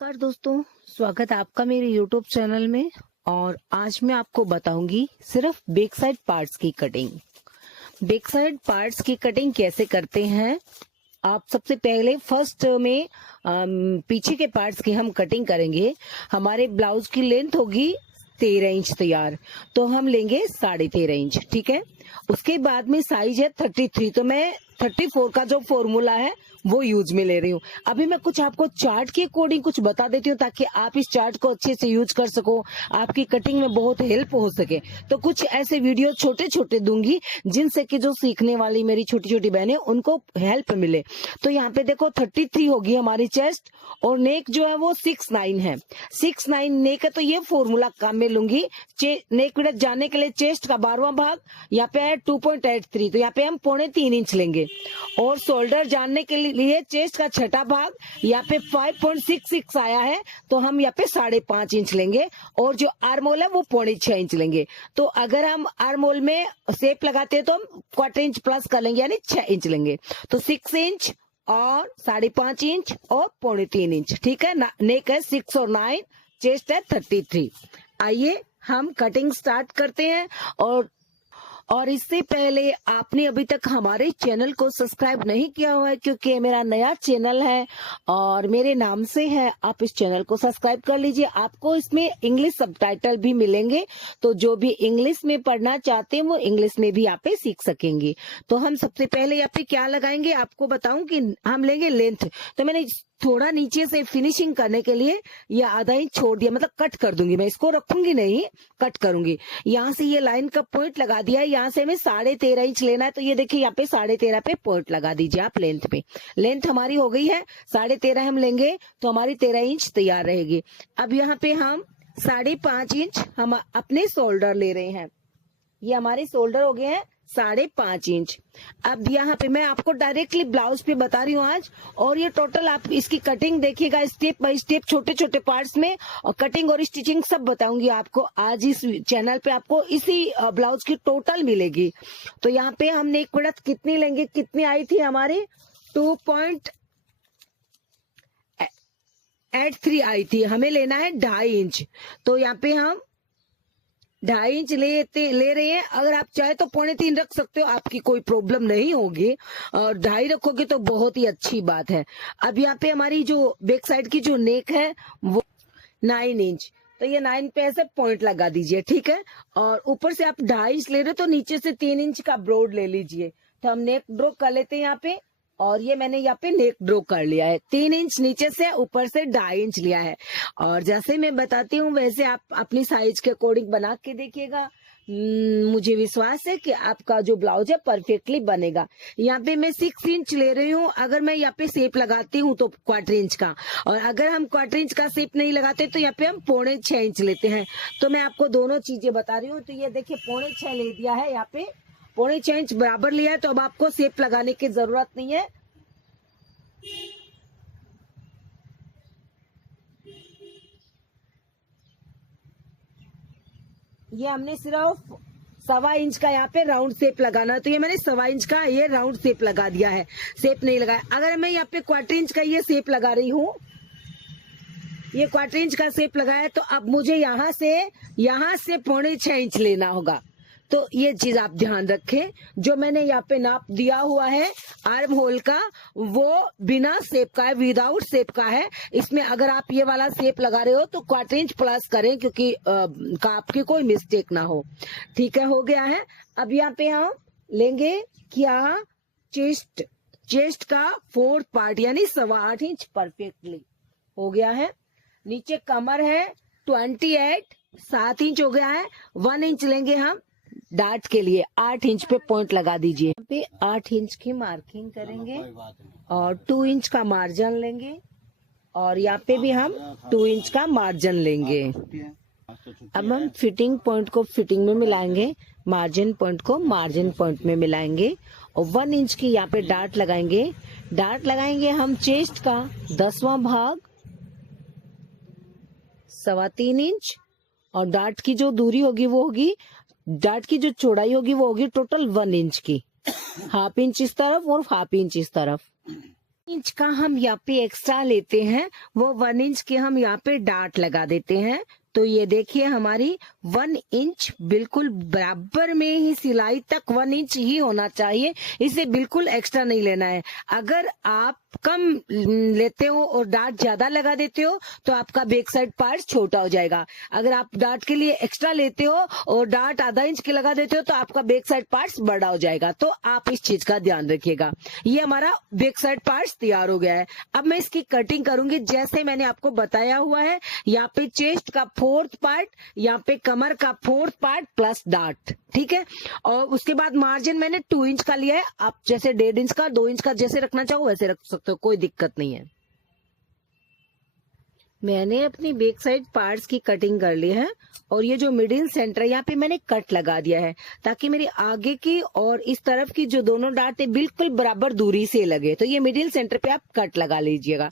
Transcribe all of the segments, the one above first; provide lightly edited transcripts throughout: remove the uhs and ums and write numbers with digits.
नमस्कार दोस्तों, स्वागत है आपका मेरे YouTube चैनल में। और आज मैं आपको बताऊंगी सिर्फ बैक साइड पार्ट्स की कटिंग। बैक साइड पार्ट्स की कटिंग कैसे करते हैं। आप सबसे पहले फर्स्ट में पीछे के पार्ट्स की हम कटिंग करेंगे। हमारे ब्लाउज की लेंथ होगी 13 इंच तैयार, तो हम लेंगे 13.5 इंच, ठीक है। उसके बाद में साइज है 33, तो मैं 34 का जो फॉर्मूला है वो यूज में ले रही हूँ। अभी मैं कुछ आपको चार्ट के अकॉर्डिंग कुछ बता देती हूँ ताकि आप इस चार्ट को अच्छे से यूज कर सको, आपकी कटिंग में बहुत हेल्प हो सके। तो कुछ ऐसे वीडियो छोटे छोटे दूंगी जिनसे कि जो सीखने वाली मेरी छोटी छोटी बहनें उनको हेल्प मिले। तो यहाँ पे देखो 33 होगी हमारी चेस्ट, और नेक जो है वो 6'9" है। 6'9" नेक है, तो ये फॉर्मूला काम में लूंगी। नेक विड्थ जानने के लिए चेस्ट का 12वां भाग यहाँ पे है 2.83, तो यहाँ पे हम 3.25 इंच लेंगे। और शोल्डर जानने के लिए चेस्ट का छठा भाग यहाँ पे 5.66 आया है, तो हम यहाँ पे 5.5 इंच लेंगे। और जो आर्मोल है वो 6.25 इंच लेंगे। तो अगर हम आर्मोल में शेप लगाते हैं तो हम 1/4 इंच प्लस कर लेंगे, यानी 6 इंच लेंगे। तो 6 इंच और 5.5 इंच और 3.25 इंच, ठीक है ना। नेक है 6 और 9, चेस्ट है 33। आइए हम कटिंग स्टार्ट करते हैं। और इससे पहले आपने अभी तक हमारे चैनल को सब्सक्राइब नहीं किया हुआ है, क्योंकि मेरा नया चैनल है और मेरे नाम से है, आप इस चैनल को सब्सक्राइब कर लीजिए। आपको इसमें इंग्लिश सबटाइटल भी मिलेंगे, तो जो भी इंग्लिश में पढ़ना चाहते हैं वो इंग्लिश में भी यहाँ पे सीख सकेंगे। तो हम सबसे पहले यहाँ पे क्या लगाएंगे आपको बताऊं कि हम लेंगे लेंथ। तो मैंने थोड़ा नीचे से फिनिशिंग करने के लिए ये आधा इंच छोड़ दिया, मतलब कट कर दूंगी, मैं इसको रखूंगी नहीं, कट करूंगी। यहाँ से ये लाइन का पॉइंट लगा दिया है, यहाँ से हमें 13.5 इंच लेना है। तो ये देखिए यहाँ पे 13.5 पे पॉइंट लगा दीजिए आप लेंथ पे। लेंथ हमारी हो गई है 13.5 हम लेंगे, तो हमारी 13 इंच तैयार रहेगी। अब यहाँ पे हम 5.5 इंच हम अपने शोल्डर ले रहे हैं। ये हमारे शोल्डर हो गए हैं 5.5 इंच। अब यहाँ पे मैं आपको डायरेक्टली ब्लाउज पे बता रही हूँ आज, और ये टोटल आप इसकी कटिंग देखिएगा स्टेप बाय स्टेप, छोटे छोटे पार्ट्स में, और कटिंग और स्टिचिंग सब बताऊंगी आपको आज इस चैनल पे। आपको इसी ब्लाउज की टोटल मिलेगी। तो यहाँ पे हम नेक विड्थ कितनी लेंगे, कितनी आई थी हमारी 2.83 आई थी, हमें लेना है 2.5 इंच। तो यहाँ पे हम 2.5 इंच ले रहे हैं। अगर आप चाहे तो 3.25 रख सकते हो, आपकी कोई प्रॉब्लम नहीं होगी, और 2.5 रखोगे तो बहुत ही अच्छी बात है। अब यहाँ पे हमारी जो बैक साइड की जो नेक है वो 9 इंच, तो ये 9 पे ऐसे पॉइंट लगा दीजिए, ठीक है। और ऊपर से आप 2.5 इंच ले रहे हो तो नीचे से 3 इंच का ब्रॉड ले लीजिए। तो हम नेक ड्रॉ कर लेते हैं यहाँ पे, और ये मैंने यहाँ पे नेक ड्रॉ कर लिया है। 3 इंच नीचे से, ऊपर से 2.5 इंच लिया है। और जैसे मैं बताती हूँ वैसे आप अपनी साइज के अकॉर्डिंग बना के देखिएगा। मुझे विश्वास है कि आपका जो ब्लाउज है परफेक्टली बनेगा। यहाँ पे मैं 6 इंच ले रही हूँ। अगर मैं यहाँ पे शेप लगाती हूँ तो 1/4 इंच का, और अगर हम 1/4 इंच का शेप नहीं लगाते तो यहाँ पे हम 6.25 इंच लेते हैं। तो मैं आपको दोनों चीजें बता रही हूँ। तो ये देखिए 6.25 ले दिया है, यहाँ पे 6.25 इंच बराबर लिया है। तो अब आपको शेप लगाने की जरूरत नहीं है। ये हमने सिर्फ 1.25 इंच का यहाँ पे राउंड शेप लगाना है, तो ये मैंने 1.25 इंच का ये राउंड शेप लगा दिया है, शेप नहीं लगाया। अगर मैं यहाँ पे 1/4 इंच का ये शेप लगा रही हूँ, ये 1/4 इंच का शेप लगाया, तो अब मुझे यहाँ से 6.25 इंच लेना होगा। तो ये चीज आप ध्यान रखें। जो मैंने यहाँ पे नाप दिया हुआ है आर्म होल का, वो बिना शेप का है, विदाउट शेप का है। इसमें अगर आप ये वाला शेप लगा रहे हो तो 1/4 इंच प्लस करें, क्योंकि आपकी कोई मिस्टेक ना हो, ठीक है। हो गया है। अब यहाँ पे हम लेंगे क्या, चेस्ट का 4th पार्ट, यानी 8.25 इंच परफेक्टली हो गया है। नीचे कमर है 28, 7 इंच हो गया है। 1 इंच लेंगे हम डार्ट के लिए, 8 इंच पे पॉइंट लगा दीजिए। यहाँ पे 8 इंच की मार्किंग करेंगे और 2 इंच का मार्जिन लेंगे, और यहाँ पे भी हम 2 इंच का मार्जिन लेंगे। अब हम फिटिंग पॉइंट को फिटिंग में मिलाएंगे, मार्जिन पॉइंट को मार्जिन पॉइंट में मिलाएंगे, और 1 इंच की यहाँ पे डार्ट लगाएंगे। डार्ट लगाएंगे हम चेस्ट का 10वां भाग 3.25 इंच, और डार्ट की जो दूरी होगी वो होगी, डार्ट की जो चौड़ाई होगी वो होगी टोटल 1 इंच की। 1/2 इंच इस तरफ और 1/2 इंच इस तरफ। इंच का हम यहाँ पे एक्स्ट्रा लेते हैं, वो 1 इंच के हम यहाँ पे डार्ट लगा देते हैं। तो ये देखिए हमारी 1 इंच बिल्कुल बराबर में ही, सिलाई तक 1 इंच ही होना चाहिए, इसे बिल्कुल एक्स्ट्रा नहीं लेना है। अगर आप कम लेते हो और डार्ट ज्यादा लगा देते हो तो आपका बैक साइड पार्ट छोटा हो जाएगा। अगर आप डार्ट के लिए एक्स्ट्रा लेते हो और डार्ट आधा इंच के लगा देते हो तो आपका बैक साइड पार्ट बड़ा हो जाएगा। तो आप इस चीज का ध्यान रखिएगा। ये हमारा बैक साइड पार्ट तैयार हो गया है। अब मैं इसकी कटिंग करूंगी जैसे मैंने आपको बताया हुआ है। यहाँ पे चेस्ट का 4th पार्ट, यहाँ पे कमर का 4th पार्ट प्लस डार्ट, ठीक है। और उसके बाद मार्जिन मैंने 2 इंच का लिया है। आप जैसे 1.5 इंच का, 2 इंच का जैसे रखना चाहो वैसे रख सकते हो, कोई दिक्कत नहीं है। मैंने अपनी बैक साइड पार्ट्स की कटिंग कर ली है और ये जो मिडिल सेंटर यहाँ पे मैंने कट लगा दिया है ताकि मेरी आगे की और इस तरफ की जो दोनों डार्ट है बिल्कुल बराबर दूरी से लगे। तो ये मिडिल सेंटर पे आप कट लगा लीजिएगा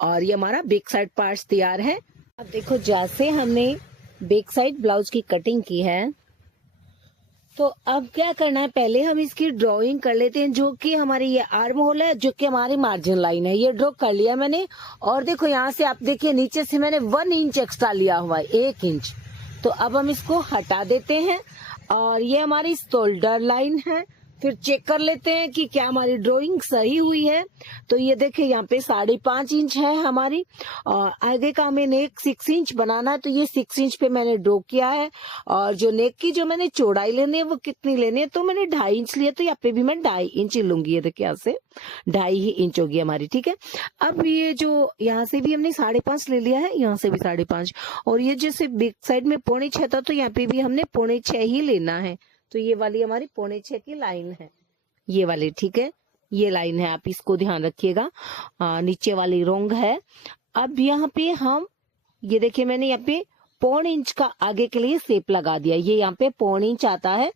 और ये हमारा बैक साइड पार्ट्स तैयार है। अब देखो जैसे हमने बैक साइड ब्लाउज की कटिंग की है तो अब क्या करना है, पहले हम इसकी ड्राइंग कर लेते हैं। जो कि हमारी ये आर्म होल है, जो कि हमारी मार्जिन लाइन है, ये ड्रॉ कर लिया मैंने। और देखो यहाँ से आप देखिए नीचे से मैंने 1 इंच एक्स्ट्रा लिया हुआ है, 1 इंच। तो अब हम इसको हटा देते हैं और ये हमारी शोल्डर लाइन है। फिर चेक कर लेते हैं कि क्या हमारी ड्राइंग सही हुई है। तो ये देखिए यहाँ पे 5.5 इंच है हमारी और आगे का हमें नेक 6 इंच बनाना है। तो ये 6 इंच पे मैंने ड्रॉ किया है। और जो नेक की जो मैंने चौड़ाई लेनी है वो कितनी लेनी है, तो मैंने 2.5 इंच लिया। तो यहाँ पे भी मैं 2.5 इंच लूंगी। ये देखिए यहाँ से 2.5 ही इंच होगी हमारी, ठीक है। अब ये जो यहाँ से भी हमने 5.5 ले लिया है, यहाँ से भी 5.5। और ये जैसे बैक साइड में 6.25 था तो यहाँ पे भी हमने 6.25 ही लेना है। तो ये वाली हमारी 6.25 की लाइन है, ये वाली, ठीक है। ये लाइन है, आप इसको ध्यान रखिएगा। नीचे वाली रोंग है। अब यहाँ पे हम ये देखिए मैंने यहाँ पे 0.25 इंच का आगे के लिए सेप लगा दिया। ये यहाँ पे 0.25 इंच आता है।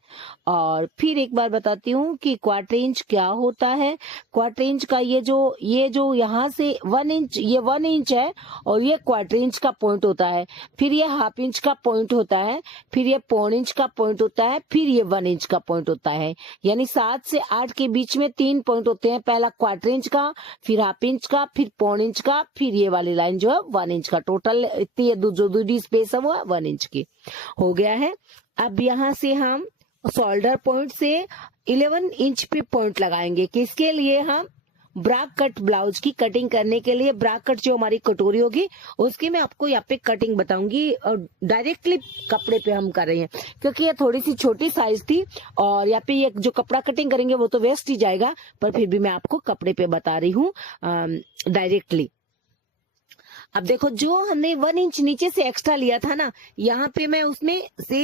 और फिर एक बार बताती हूँ कि 1/4 इंच क्या होता है। 1/4 इंच का ये जो यहाँ से 1 इंच, ये 1 इंच है और ये 1/4 इंच का पॉइंट होता है। फिर ये 1/2 इंच का पॉइंट होता है। फिर ये 0.25 इंच का पॉइंट होता है। फिर ये 1 इंच का पॉइंट होता है। यानी 7 से 8 के बीच में 3 पॉइंट होते हैं। पहला 1/4 इंच का, फिर 1/2 इंच का, फिर 0.25 इंच का, फिर ये वाली लाइन जो है 1 इंच का। टोटल इतनी जो दूसरी स्पेस है वो 1 इंच की हो गया है। अब यहाँ से हम शोल्डर पॉइंट से 11 इंच पे पॉइंट लगाएंगे। किसके लिए? हम ब्रा कट ब्लाउज की कटिंग करने के लिए। ब्रा कट जो हमारी कटोरी होगी उसकी मैं आपको यहाँ पे कटिंग बताऊंगी और डायरेक्टली कपड़े पे हम कर रहे हैं क्योंकि ये थोड़ी सी छोटी साइज थी और यहाँ पे ये जो कपड़ा कटिंग करेंगे वो तो वेस्ट ही जाएगा, पर फिर भी मैं आपको कपड़े पे बता रही हूँ डायरेक्टली। अब देखो जो हमने 1 इंच नीचे से एक्स्ट्रा लिया था ना, यहाँ पे मैं उसमें से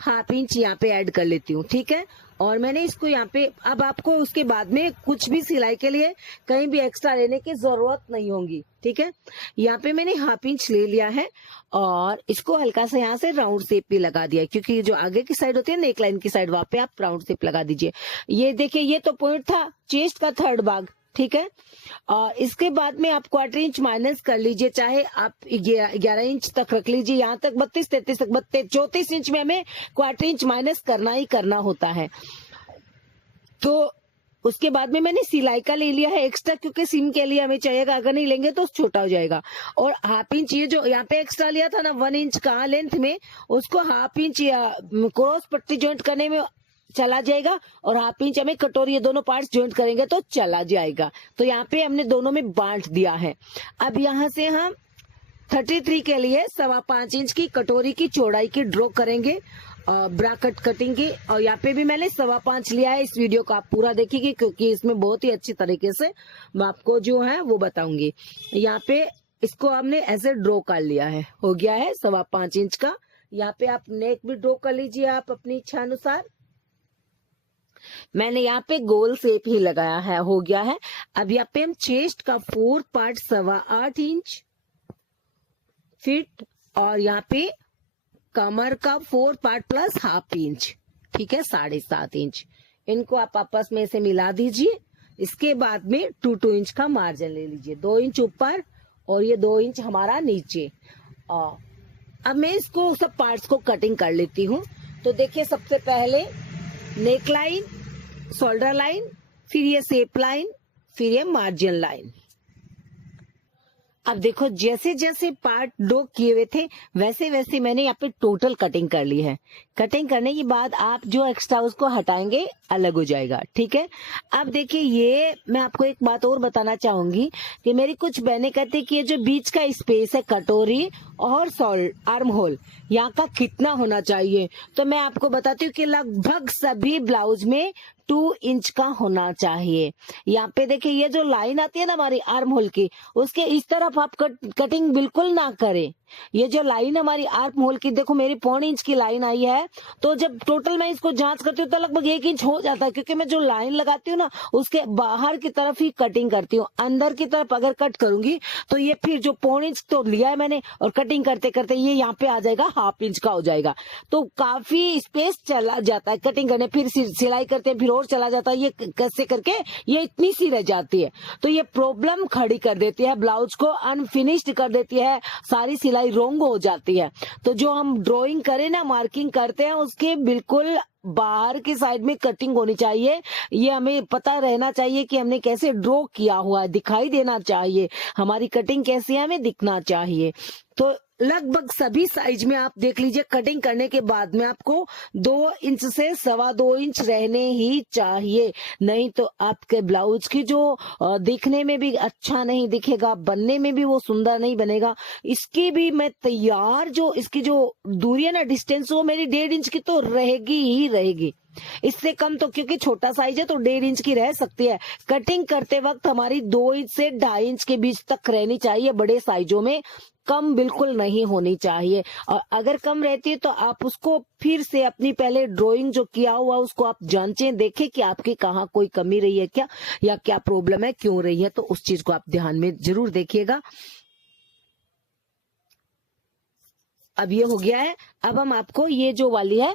1/2 इंच यहाँ पे ऐड कर लेती हूँ, ठीक है। और मैंने इसको यहाँ पे, अब आपको उसके बाद में कुछ भी सिलाई के लिए कहीं भी एक्स्ट्रा लेने की जरूरत नहीं होगी, ठीक है। यहाँ पे मैंने 1/2 इंच ले लिया है और इसको हल्का सा यहाँ से राउंड शेप भी लगा दिया क्योंकि जो आगे की साइड होती है नेक लाइन की साइड, वहां पे आप राउंड शेप लगा दीजिए। ये देखिए ये तो पॉइंट था चेस्ट का 3rd भाग, ठीक है। और इसके बाद में आप 1/4 इंच माइनस कर लीजिए, चाहे आप 11 इंच तक रख लीजिए। यहाँ तक 32, 33 तक 34 इंच में हमें 1/4 इंच माइनस करना ही करना होता है। तो उसके बाद में मैंने सिलाई का ले लिया है एक्स्ट्रा क्योंकि सिम के लिए हमें चाहिएगा, अगर नहीं लेंगे तो छोटा हो जाएगा। और 1/2 इंच ये जो यहाँ पे एक्स्ट्रा लिया था ना 1 इंच का लेंथ में, उसको 1/2 इंच क्रॉस पट्टी ज्वाइंट करने में चला जाएगा और 1/2 इंच हमें कटोरी ये दोनों पार्ट्स ज्वाइंट करेंगे तो चला जाएगा। तो यहाँ पे हमने दोनों में बांट दिया है। अब यहाँ से हम 33 के लिए 5.25 इंच की कटोरी की चौड़ाई की ड्रॉ करेंगे ब्रैकेट कटिंग की। और यहाँ पे भी मैंने 5.25 लिया है। इस वीडियो को आप पूरा देखिएगा क्योंकि इसमें बहुत ही अच्छी तरीके से मैं आपको जो है वो बताऊंगी। यहाँ पे इसको हमने ऐसे ड्रॉ कर लिया है, हो गया है 5.25 इंच का। यहाँ पे आप नेक भी ड्रॉ कर लीजिए आप अपनी इच्छा अनुसार। मैंने यहाँ पे गोल शेप ही लगाया है, हो गया है। अब यहाँ पे हम चेस्ट का 4th पार्ट 8.25 इंच फिट और यहाँ पे कमर का 4th पार्ट प्लस 1/2 इंच, ठीक है, 7.5 इंच। इनको आप आपस में से मिला दीजिए। इसके बाद में 2 इंच का मार्जिन ले लीजिए, 2 इंच ऊपर और ये 2 इंच हमारा नीचे। अब मैं इसको सब पार्ट्स को कटिंग कर लेती हूँ। तो देखिए सबसे पहले नेक लाइन, शोल्डर लाइन, फिर ये शेप लाइन, फिर ये मार्जिन लाइन। अब देखो जैसे जैसे पार्ट ड्रॉ किए हुए थे वैसे वैसे मैंने यहाँ पे टोटल कटिंग कर ली है। कटिंग करने के बाद आप जो एक्स्ट्रा उसको हटाएंगे अलग हो जाएगा, ठीक है। अब देखिए ये मैं आपको एक बात और बताना चाहूंगी कि मेरी कुछ बहनें कहती कि ये जो बीच का स्पेस है कटोरी और आर्म होल यहाँ का कितना होना चाहिए, तो मैं आपको बताती हूँ कि लगभग सभी ब्लाउज में 2 इंच का होना चाहिए। यहाँ पे देखिए ये जो लाइन आती है ना हमारी आर्म होल की, उसके इस तरफ आप कटिंग बिल्कुल ना करें। ये जो लाइन हमारी आर्म होल की, देखो मेरी 1.25 इंच की लाइन आई है, तो जब टोटल मैं इसको जांच करती हूँ तो लगभग 1 इंच हो जाता है, क्योंकि मैं जो लाइन लगाती हूँ ना उसके बाहर की तरफ ही कटिंग करती हूँ। अंदर की तरफ अगर कट करूंगी तो ये फिर जो 1.25 इंच तो लिया है मैंने और कटिंग करते करते ये यहाँ पे आ जाएगा 1/2 इंच का हो जाएगा, तो काफी स्पेस चला जाता है कटिंग करने। फिर सिलाई करते हैं फिर और चला जाता है, ये कैसे करके ये इतनी सी रह जाती है, तो ये प्रॉब्लम खड़ी कर देती है, ब्लाउज को अनफिनिश्ड कर देती है, सारी सिलाई रोंग हो जाती है। तो जो हम ड्राइंग करें ना, मार्किंग करते हैं, उसके बिल्कुल बाहर की साइड में कटिंग होनी चाहिए। ये हमें पता रहना चाहिए कि हमने कैसे ड्रॉ किया हुआ है, दिखाई देना चाहिए हमारी कटिंग कैसी है, हमें दिखना चाहिए। तो लगभग सभी साइज में आप देख लीजिए कटिंग करने के बाद में आपको 2 इंच से 2.25 इंच रहने ही चाहिए, नहीं तो आपके ब्लाउज की जो दिखने में भी अच्छा नहीं दिखेगा, बनने में भी वो सुंदर नहीं बनेगा। इसकी भी मैं तैयार जो इसकी जो दूरी है ना, डिस्टेंस, वो मेरी 1.5 इंच की तो रहेगी ही रहेगी। इससे कम तो क्योंकि छोटा साइज है तो 1.5 इंच की रह सकती है। कटिंग करते वक्त हमारी 2 इंच से 2.5 इंच के बीच तक रहनी चाहिए, बड़े साइजों में कम बिल्कुल नहीं होनी चाहिए। और अगर कम रहती है तो आप उसको फिर से अपनी पहले ड्राइंग जो किया हुआ उसको आप जांचें, देखें कि आपकी कहाँ कोई कमी रही है क्या, या क्या प्रॉब्लम है, क्यों रही है, तो उस चीज को आप ध्यान में जरूर देखिएगा। अब ये हो गया है। अब हम आपको ये जो वाली है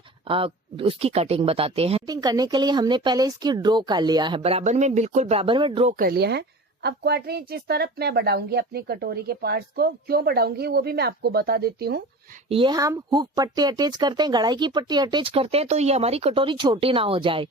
उसकी कटिंग बताते हैं। कटिंग करने के लिए हमने पहले इसकी ड्रॉ कर लिया है, बराबर में, बिल्कुल बराबर में ड्रॉ कर लिया है। अब 1/4 इंच इस तरफ मैं बढ़ाऊंगी अपनी कटोरी के पार्ट्स को। क्यों बढ़ाऊंगी वो भी मैं आपको बता देती हूँ। ये हम हुक पट्टी अटैच करते हैं, गड़ाई की पट्टी अटैच करते हैं, तो ये हमारी कटोरी छोटी ना हो जाए,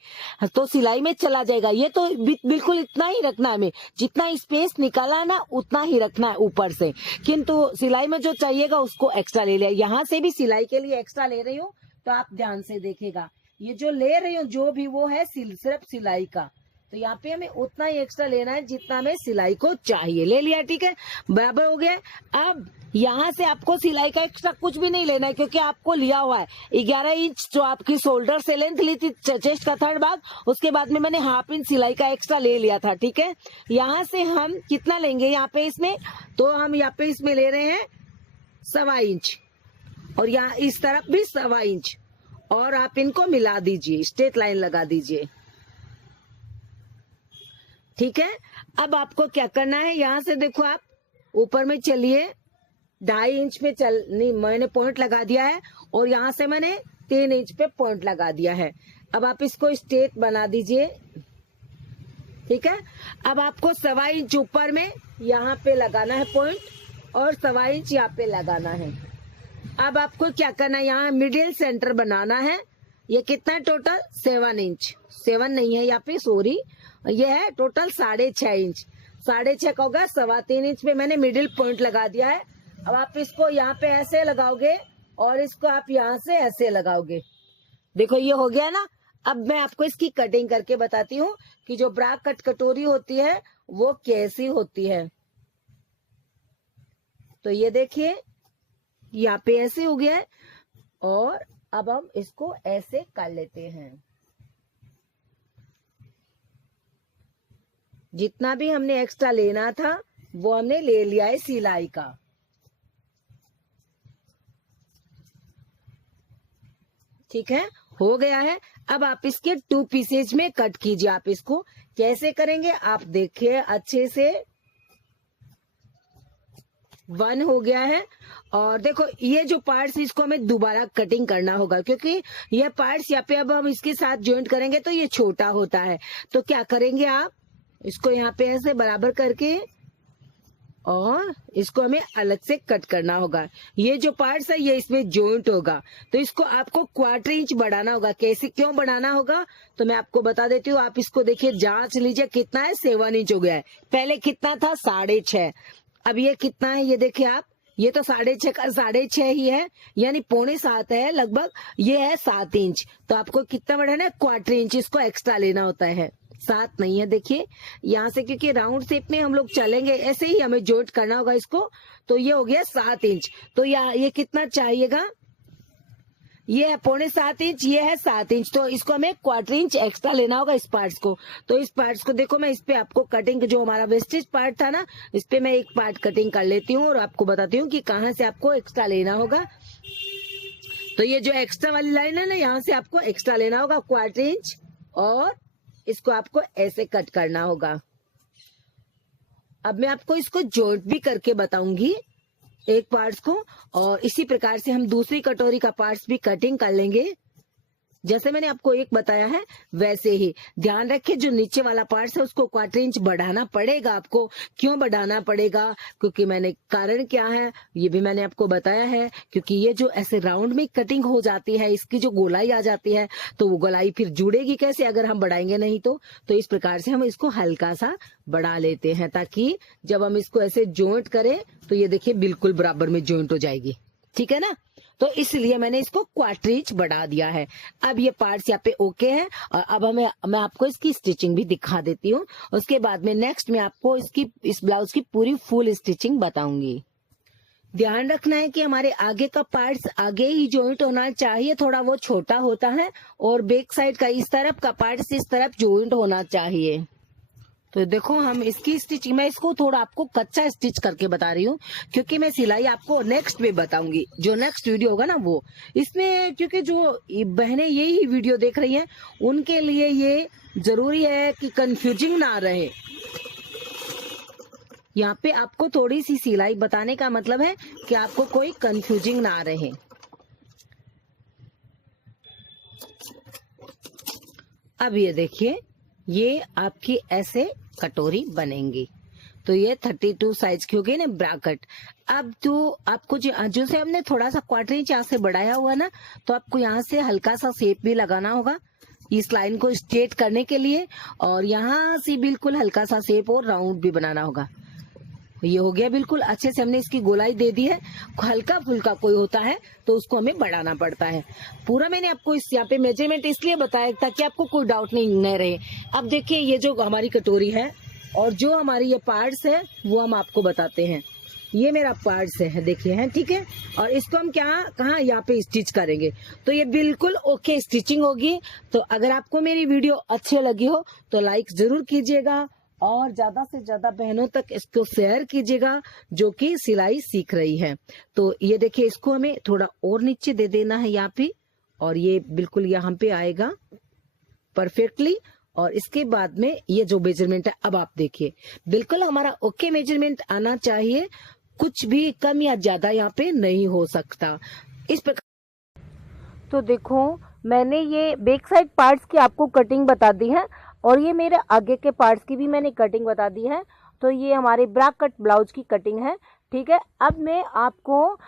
तो सिलाई में चला जाएगा। ये तो बिल्कुल इतना ही रखना है हमें, जितना स्पेस निकाला है ना उतना ही रखना है ऊपर से, किंतु सिलाई में जो चाहिएगा उसको एक्स्ट्रा ले लिया। यहाँ से भी सिलाई के लिए एक्स्ट्रा ले रही हूँ, तो आप ध्यान से देखेगा। ये जो ले रही हूँ जो भी वो है सिर्फ सिलाई का, तो यहाँ पे हमें उतना ही एक्स्ट्रा लेना है जितना हमें सिलाई को चाहिए। ले लिया, ठीक है, बराबर हो गया। अब यहाँ से आपको सिलाई का एक्स्ट्रा कुछ भी नहीं लेना है, क्योंकि आपको लिया हुआ है 11 इंच जो आपकी शोल्डर से लेंथ ली थी, चेस्ट का 3rd भाग, उसके बाद में मैंने 1/2 इंच सिलाई का एक्स्ट्रा ले लिया था, ठीक है। यहाँ से हम कितना लेंगे यहाँ पे इसमें, तो हम यहाँ पे इसमें ले रहे हैं 1.25 इंच, और यहाँ इस तरफ भी 1.25 इंच, और आप इनको मिला दीजिए, स्ट्रेट लाइन लगा दीजिए, ठीक है। अब आपको क्या करना है, यहाँ से देखो आप ऊपर में चलिए, 2.5 इंच पे नहीं, मैंने पॉइंट लगा दिया है, और यहाँ से मैंने 3 इंच पे पॉइंट लगा दिया है। अब आप इसको स्ट्रेट बना दीजिए, ठीक है। अब आपको 1.25 इंच ऊपर में यहाँ पे लगाना है पॉइंट, और 1.25 इंच यहाँ पे लगाना है। अब आपको क्या करना है, यहाँ मिडिल सेंटर बनाना है। ये कितना है टोटल, 7 इंच, 7 नहीं है यहाँ पे, सॉरी, ये है टोटल 6.5 इंच। 6.5 का होगा 3.25 इंच पे मैंने मिडिल पॉइंट लगा दिया है। अब आप इसको यहाँ पे ऐसे लगाओगे और इसको आप यहाँ से ऐसे लगाओगे, देखो ये हो गया ना। अब मैं आपको इसकी कटिंग करके बताती हूँ कि जो ब्रा कट कटोरी होती है वो कैसी होती है। तो ये देखिए यहाँ पे ऐसे हो गया है, और अब हम इसको ऐसे कर लेते हैं। जितना भी हमने एक्स्ट्रा लेना था वो हमने ले लिया है सिलाई का, ठीक है, हो गया है। अब आप इसके 2 पीसेज में कट कीजिए। आप इसको कैसे करेंगे आप देखिए अच्छे से। 1 हो गया है, और देखो ये जो पार्ट्स इसको हमें दोबारा कटिंग करना होगा, क्योंकि ये पार्ट्स यहाँ पे अब हम इसके साथ ज्वाइंट करेंगे तो ये छोटा होता है। तो क्या करेंगे आप इसको यहाँ पे ऐसे बराबर करके और इसको हमें अलग से कट करना होगा। ये जो पार्ट्स है ये इसमें जॉइंट होगा, तो इसको आपको 1/4 इंच बढ़ाना होगा। कैसे, क्यों बढ़ाना होगा तो मैं आपको बता देती हूँ। आप इसको देखिए, जांच लीजिए कितना है, 7 इंच हो गया है। पहले कितना था, 6.5। अब ये कितना है, ये देखिए आप, ये तो 6.5 का 6.5 ही है, यानी 6.25 है लगभग। ये है 7 इंच, तो आपको कितना बढ़ाना है, 1/4 इंच इसको एक्स्ट्रा लेना होता है। 7 नहीं है, देखिए यहाँ से, क्योंकि राउंड शेप में हम लोग चलेंगे, ऐसे ही हमें जॉइंट करना होगा इसको। तो ये हो गया 7 इंच। तो ये कितना चाहिएगा, ये है 6.25 इंच, ये है 7 इंच, तो इसको हमें 1/4 इंच एक्स्ट्रा लेना होगा इस पार्ट्स को। तो इस पार्ट्स को देखो, मैं इस पे आपको कटिंग, जो हमारा वेस्टेज पार्ट था ना, इस पे मैं एक पार्ट कटिंग कर लेती हूँ और आपको बताती हूँ कि कहाँ से आपको एक्स्ट्रा लेना होगा। तो ये जो एक्स्ट्रा वाली लाइन है ना, यहाँ से आपको एक्स्ट्रा लेना होगा 1/4 इंच, और इसको आपको ऐसे कट करना होगा। अब मैं आपको इसको जॉइंट भी करके बताऊंगी एक पार्ट्स को, और इसी प्रकार से हम दूसरी कटोरी का पार्ट्स भी कटिंग कर लेंगे। जैसे मैंने आपको एक बताया है वैसे ही ध्यान रखिए, जो नीचे वाला पार्ट है उसको 1/4 इंच बढ़ाना पड़ेगा आपको। क्यों बढ़ाना पड़ेगा, क्योंकि मैंने, कारण क्या है ये भी मैंने आपको बताया है। क्योंकि ये जो ऐसे राउंड में कटिंग हो जाती है, इसकी जो गोलाई आ जाती है, तो वो गोलाई फिर जुड़ेगी कैसे अगर हम बढ़ाएंगे नहीं तो इस प्रकार से हम इसको हल्का सा बढ़ा लेते हैं, ताकि जब हम इसको ऐसे जॉइंट करें तो ये देखिए बिल्कुल बराबर में जॉइंट हो जाएगी। ठीक है ना, तो इसलिए मैंने इसको 1/4 इंच बढ़ा दिया है। अब ये पार्ट्स यहाँ पे ओके है, और अब मैं आपको इसकी स्टिचिंग भी दिखा देती हूँ। उसके बाद में नेक्स्ट मैं आपको इस ब्लाउज की पूरी फुल स्टिचिंग बताऊंगी। ध्यान रखना है कि हमारे आगे का पार्ट्स आगे ही जॉइंट होना चाहिए, थोड़ा वो छोटा होता है, और बैक साइड का इस तरफ का पार्ट्स इस तरफ जॉइंट होना चाहिए। तो देखो हम इसकी स्टिचिंग, मैं इसको थोड़ा आपको कच्चा स्टिच करके बता रही हूँ, क्योंकि मैं सिलाई आपको नेक्स्ट में बताऊंगी, जो नेक्स्ट वीडियो होगा ना वो इसमें। क्योंकि जो बहनें यही वीडियो देख रही हैं उनके लिए ये जरूरी है कि कंफ्यूजिंग ना रहे। यहाँ पे आपको थोड़ी सी सिलाई बताने का मतलब है कि आपको कोई कंफ्यूजिंग ना रहे। अब ये देखिए, ये आपकी ऐसे कटोरी बनेंगी। तो ये 32 साइज की होगी ना ब्रैकेट। अब जो आपको जो से हमने थोड़ा सा 1/4 इंच यहाँ से बढ़ाया हुआ ना, तो आपको यहाँ से हल्का सा शेप भी लगाना होगा इस लाइन को स्ट्रेट करने के लिए, और यहाँ से बिल्कुल हल्का सा शेप और राउंड भी बनाना होगा। ये हो गया बिल्कुल अच्छे से, हमने इसकी गोलाई दे दी है। हल्का फुल्का कोई होता है तो उसको हमें बढ़ाना पड़ता है। पूरा मैंने आपको इस यहाँ पे मेजरमेंट इसलिए बताया ताकि आपको कोई डाउट नहीं रहे। अब देखिए, ये जो हमारी कटोरी है और जो हमारी ये पार्ट्स है वो हम आपको बताते हैं। ये मेरा पार्ट्स है, देखिए है, ठीक है। और इसको हम कहाँ यहाँ पे स्टिच करेंगे, तो ये बिल्कुल ओके स्टिचिंग होगी। तो अगर आपको मेरी वीडियो अच्छी लगी हो तो लाइक जरूर कीजिएगा, और ज्यादा से ज्यादा बहनों तक इसको शेयर कीजिएगा जो कि सिलाई सीख रही है। तो ये देखिए, इसको हमें थोड़ा और नीचे दे देना है यहाँ पे, और ये बिल्कुल यहाँ पे आएगा परफेक्टली। और इसके बाद में ये जो मेजरमेंट है, अब आप देखिए बिल्कुल हमारा ओके मेजरमेंट आना चाहिए, कुछ भी कम या ज्यादा यहाँ पे नहीं हो सकता इस प्रकार। तो देखो, मैंने ये बैक साइड पार्ट्स की आपको कटिंग बता दी है, और ये मेरे आगे के पार्ट्स की भी मैंने कटिंग बता दी है। तो ये हमारे ब्रा कट ब्लाउज की कटिंग है, ठीक है। अब मैं आपको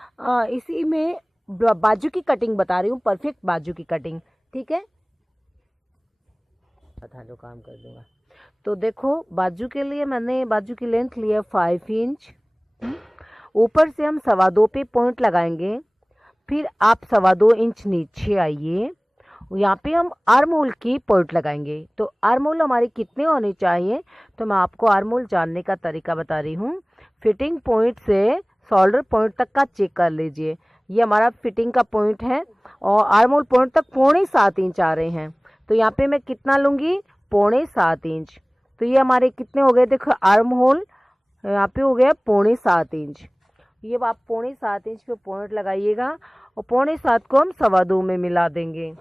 इसी में बाजू की कटिंग बता रही हूँ, परफेक्ट बाजू की कटिंग, ठीक है। बता दो, काम कर दूंगा। तो देखो, बाजू के लिए मैंने बाजू की लेंथ ली है 5 इंच। ऊपर से हम 2.25 पे पॉइंट लगाएंगे, फिर आप 2.25 इंच नीचे आइए, यहाँ पे हम आर्म होल की पॉइंट लगाएंगे। तो आर्म होल हमारे कितने होने चाहिए, तो मैं आपको आर्म होल जानने का तरीका बता रही हूँ। फिटिंग पॉइंट से शोल्डर पॉइंट तक का चेक कर लीजिए, ये हमारा फिटिंग का पॉइंट है, और आर्म होल पॉइंट तक 6.25 इंच आ रहे हैं। तो यहाँ पे मैं कितना लूँगी, 6.25 इंच। तो ये हमारे कितने हो गए, देखो आर्म होल यहाँ पे हो गया 6.25 इंच। ये आप 6.25 इंच पे पॉइंट लगाइएगा, और 6.25 को हम 2.25 में मिला देंगे।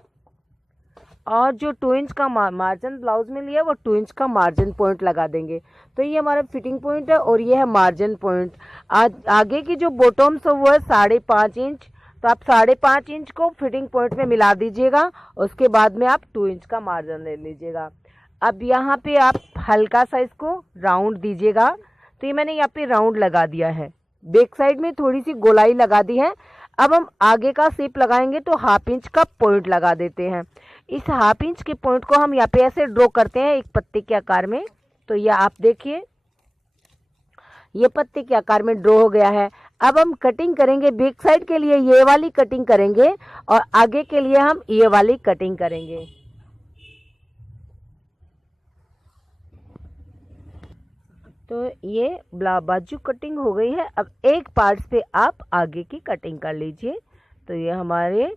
और जो 2 इंच का मार्जिन ब्लाउज में लिया, वो 2 इंच का मार्जिन पॉइंट लगा देंगे। तो ये हमारा फिटिंग पॉइंट है, और ये है मार्जिन पॉइंट। आगे की जो बॉटम्स है वो है 5.5 इंच। तो आप 5.5 इंच को फिटिंग पॉइंट में मिला दीजिएगा, उसके बाद में आप 2 इंच का मार्जिन ले लीजिएगा। अब यहाँ पे आप हल्का सा इसको राउंड दीजिएगा, तो ये मैंने यहाँ पे राउंड लगा दिया है, बैक साइड में थोड़ी सी गोलाई लगा दी है। अब हम आगे का शेप लगाएंगे तो 1/2 इंच का पॉइंट लगा देते हैं। इस 1/2 इंच के पॉइंट को हम यहाँ पे ऐसे ड्रॉ करते हैं एक पत्ते के आकार में। तो ये आप देखिए, ये पत्ते के आकार में ड्रॉ हो गया है। अब हम कटिंग करेंगे, बैक साइड के लिए ये वाली कटिंग करेंगे और आगे के लिए हम ये वाली कटिंग करेंगे। तो ये बाजू कटिंग हो गई है। अब एक पार्ट पे आप आगे की कटिंग कर लीजिए। तो ये हमारे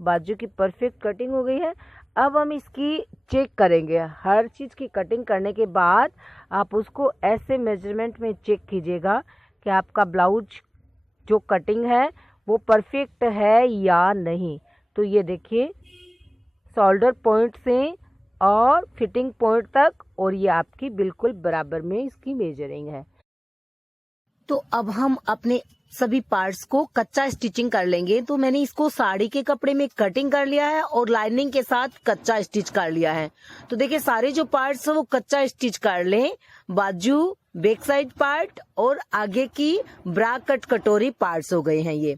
बाजू की परफेक्ट कटिंग हो गई है। अब हम इसकी चेक करेंगे। हर चीज़ की कटिंग करने के बाद आप उसको ऐसे मेजरमेंट में चेक कीजिएगा कि आपका ब्लाउज जो कटिंग है वो परफेक्ट है या नहीं। तो ये देखिए, शोल्डर पॉइंट से और फिटिंग पॉइंट तक, और ये आपकी बिल्कुल बराबर में इसकी मेजरिंग है। तो अब हम अपने सभी पार्ट्स को कच्चा स्टिचिंग कर लेंगे। तो मैंने इसको साड़ी के कपड़े में कटिंग कर लिया है और लाइनिंग के साथ कच्चा स्टिच कर लिया है। तो देखिए, सारे जो पार्ट्स है वो कच्चा स्टिच कर लें। बाजू, बैक साइड पार्ट और आगे की ब्रा कट कटोरी पार्ट्स हो गए हैं ये।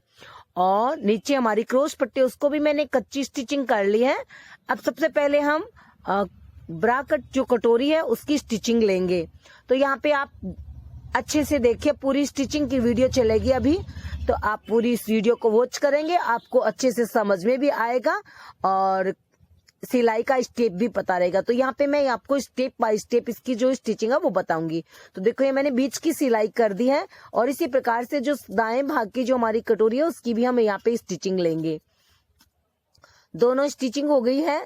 और नीचे हमारी क्रॉस पट्टी, उसको भी मैंने कच्ची स्टिचिंग कर ली है। अब सबसे पहले हम ब्रा कट जो कटोरी है उसकी स्टिचिंग लेंगे। तो यहाँ पे आप अच्छे से देखिए, पूरी स्टिचिंग की वीडियो चलेगी अभी, तो आप पूरी इस वीडियो को वॉच करेंगे, आपको अच्छे से समझ में भी आएगा और सिलाई का स्टेप भी पता रहेगा। तो यहाँ पे मैं आपको स्टेप बाय स्टेप इसकी जो स्टिचिंग है वो बताऊंगी। तो देखो, ये मैंने बीच की सिलाई कर दी है और इसी प्रकार से जो दाएं भाग की जो हमारी कटोरी है उसकी भी हम यहाँ पे स्टिचिंग लेंगे। दोनों स्टिचिंग हो गई है।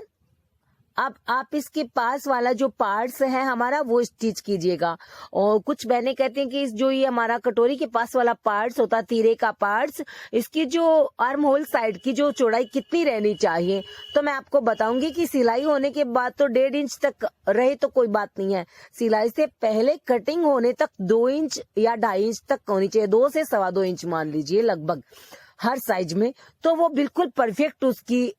अब आप इसके पास वाला जो पार्ट्स है हमारा वो स्टिच कीजिएगा। और कुछ बहनें कहते हैं कि इस जो ये हमारा कटोरी के पास वाला पार्ट्स होता है, तीरे का पार्ट्स, इसकी जो आर्म होल साइड की जो चौड़ाई कितनी रहनी चाहिए। तो मैं आपको बताऊंगी कि सिलाई होने के बाद तो 1.5 इंच तक रहे तो कोई बात नहीं है। सिलाई से पहले कटिंग होने तक 2 इंच या 2.5 इंच तक होनी चाहिए, 2 से 2.25 इंच मान लीजिए लगभग हर साइज में। तो वो बिल्कुल परफेक्ट उसकी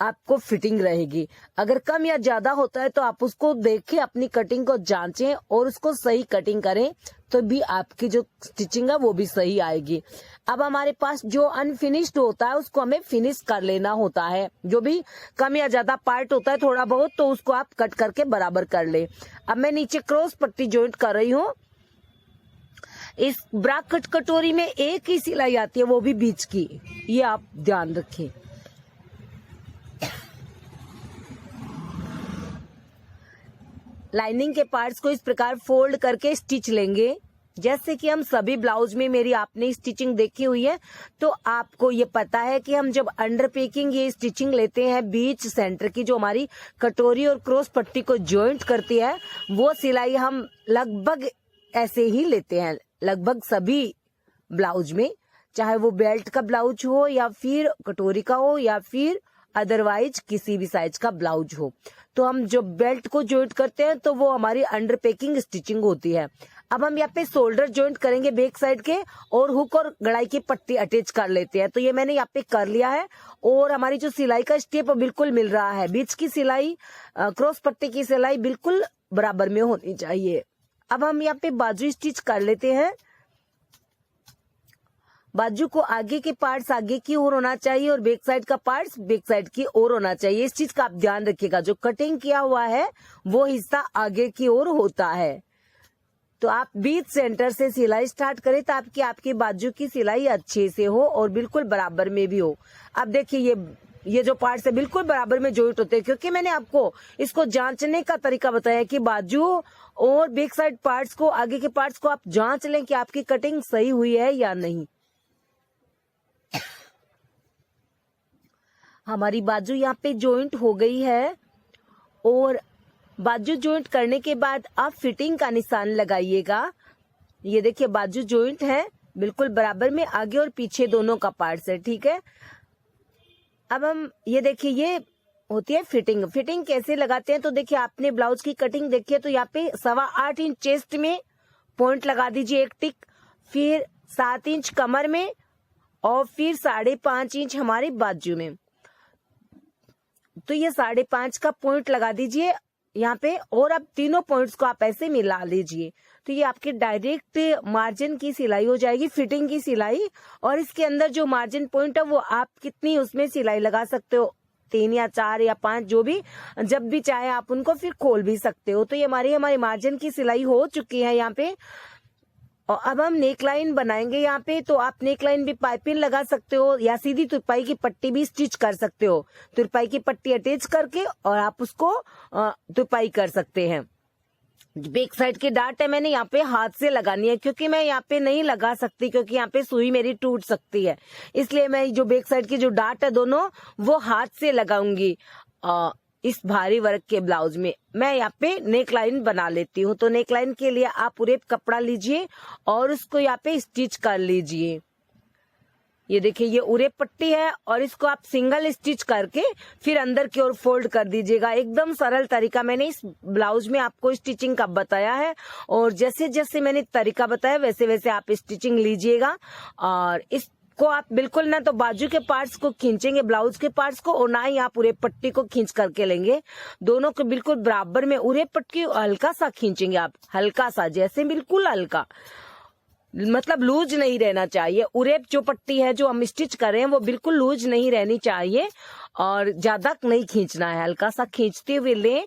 आपको फिटिंग रहेगी। अगर कम या ज्यादा होता है तो आप उसको देखें, अपनी कटिंग को जांचें और उसको सही कटिंग करें, तो भी आपकी जो स्टिचिंग है वो भी सही आएगी। अब हमारे पास जो अनफिनिश्ड होता है उसको हमें फिनिश कर लेना होता है। जो भी कम या ज्यादा पार्ट होता है थोड़ा बहुत, तो उसको आप कट करके बराबर कर ले। अब मैं नीचे क्रॉस पट्टी जॉइंट कर रही हूँ। इस ब्रा कट कटोरी में एक ही सिलाई आती है, वो भी बीच की, ये आप ध्यान रखें। लाइनिंग के पार्ट्स को इस प्रकार फोल्ड करके स्टिच लेंगे, जैसे कि हम सभी ब्लाउज में मेरी आपने स्टिचिंग देखी हुई है। तो आपको ये पता है कि हम जब अंडर पेकिंग ये स्टिचिंग लेते हैं, बीच सेंटर की जो हमारी कटोरी और क्रॉस पट्टी को जॉइंट करती है, वो सिलाई हम लगभग ऐसे ही लेते हैं लगभग सभी ब्लाउज में, चाहे वो बेल्ट का ब्लाउज हो या फिर कटोरी का हो या फिर अदरवाइज किसी भी साइज का ब्लाउज हो। तो हम जो बेल्ट को जॉइंट करते हैं तो वो हमारी अंडर पेकिंग स्टिचिंग होती है। अब हम यहाँ पे शोल्डर जॉइंट करेंगे बैक साइड के, और हुक और गड़ाई की पट्टी अटैच कर लेते हैं। तो ये मैंने यहाँ पे कर लिया है और हमारी जो सिलाई का स्टेप बिल्कुल मिल रहा है। बीच की सिलाई, क्रॉस पट्टी की सिलाई बिल्कुल बराबर में होनी चाहिए। अब हम यहाँ पे बाजू स्टिच कर लेते हैं। बाजू को आगे के पार्ट्स आगे की ओर होना चाहिए और बैक साइड का पार्ट्स बैक साइड की ओर होना चाहिए। इस चीज का आप ध्यान रखिएगा। जो कटिंग किया हुआ है वो हिस्सा आगे की ओर होता है। तो आप बीच सेंटर से सिलाई स्टार्ट करें ताकि आपकी बाजू की सिलाई अच्छे से हो और बिल्कुल बराबर में भी हो। अब देखिए, ये जो पार्ट्स है बिल्कुल बराबर में जॉइंट होते हैं, क्योंकि मैंने आपको इसको जांचने का तरीका बताया कि बाजू और बैक साइड पार्ट्स को, आगे के पार्ट्स को आप जांच लें कि आपकी कटिंग सही हुई है या नहीं। हमारी बाजू यहाँ पे जॉइंट हो गई है और बाजू जॉइंट करने के बाद आप फिटिंग का निशान लगाइएगा। ये देखिए, बाजू जॉइंट है बिल्कुल बराबर में, आगे और पीछे दोनों का पार्ट्स है, ठीक है। अब हम ये देखिए, ये होती है फिटिंग। फिटिंग कैसे लगाते हैं तो देखिए, आपने ब्लाउज की कटिंग देखी है तो यहाँ पे 8.25 इंच चेस्ट में पॉइंट लगा दीजिए एक टिक, फिर 7 इंच कमर में और फिर 5.5 इंच हमारी बाजू में। तो ये 5.5 का पॉइंट लगा दीजिए यहाँ पे, और अब तीनों पॉइंट्स को आप ऐसे मिला लीजिए। तो ये आपके डायरेक्ट मार्जिन की सिलाई हो जाएगी, फिटिंग की सिलाई। और इसके अंदर जो मार्जिन पॉइंट है वो आप कितनी उसमें सिलाई लगा सकते हो, 3 या 4 या 5, जो भी, जब भी चाहे आप उनको फिर खोल भी सकते हो। तो ये हमारी मार्जिन की सिलाई हो चुकी है यहाँ पे। और अब हम नेक लाइन बनाएंगे यहाँ पे। तो आप नेक लाइन भी पाइपिंग लगा सकते हो या सीधी तुरपाई की पट्टी भी स्टिच कर सकते हो। तुरपाई की पट्टी अटैच करके और आप उसको तुरपाई कर सकते हैं। बैक साइड की डार्ट है मैंने यहाँ पे हाथ से लगानी है, क्योंकि मैं यहाँ पे नहीं लगा सकती, क्योंकि यहाँ पे सुई मेरी टूट सकती है। इसलिए मैं जो बैक साइड की जो डार्ट है दोनों वो हाथ से लगाऊंगी। इस भारी वर्क के ब्लाउज में मैं यहाँ पे नेक लाइन बना लेती हूँ। तो नेक लाइन के लिए आप उरेप कपड़ा लीजिए और उसको यहाँ पे स्टिच कर लीजिए। ये देखिए ये उरेप पट्टी है और इसको आप सिंगल स्टिच करके फिर अंदर की ओर फोल्ड कर दीजिएगा। एकदम सरल तरीका मैंने इस ब्लाउज में आपको स्टिचिंग का बताया है, और जैसे जैसे मैंने तरीका बताया वैसे वैसे आप स्टिचिंग लीजिएगा। और इसको आप बिल्कुल ना तो बाजू के पार्ट्स को खींचेंगे ब्लाउज के पार्ट्स को, और ना ही आप उरेप पट्टी को खींच करके लेंगे। दोनों को बिल्कुल बराबर में उरेप पट्टी हल्का सा खींचेंगे आप, हल्का सा, जैसे बिल्कुल हल्का, मतलब लूज नहीं रहना चाहिए। उरेप जो पट्टी है जो हम स्टिच कर रहे हैं वो बिल्कुल लूज नहीं रहनी चाहिए और ज्यादा नहीं खींचना है, हल्का सा खींचते हुए लें,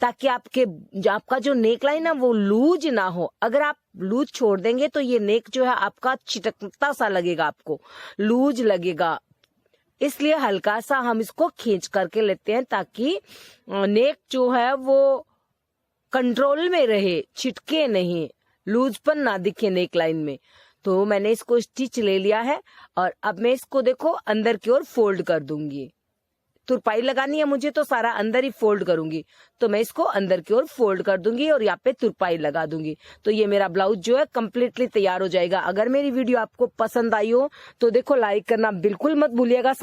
ताकि आपका जो नेक लाइन है वो लूज ना हो। अगर आप लूज छोड़ देंगे तो ये नेक जो है आपका चिटकता सा लगेगा, आपको लूज लगेगा। इसलिए हल्का सा हम इसको खींच करके लेते हैं ताकि नेक जो है वो कंट्रोल में रहे, छिटके नहीं, लूजपन ना दिखे नेक लाइन में। तो मैंने इसको स्टिच ले लिया है और अब मैं इसको देखो अंदर की ओर फोल्ड कर दूंगी। तुरपाई लगानी है मुझे तो सारा अंदर ही फोल्ड करूंगी, तो मैं इसको अंदर की ओर फोल्ड कर दूंगी और यहाँ पे तुरपाई लगा दूंगी। तो ये मेरा ब्लाउज जो है कम्प्लीटली तैयार हो जाएगा। अगर मेरी वीडियो आपको पसंद आई हो तो देखो लाइक करना बिल्कुल मत भूलिएगा।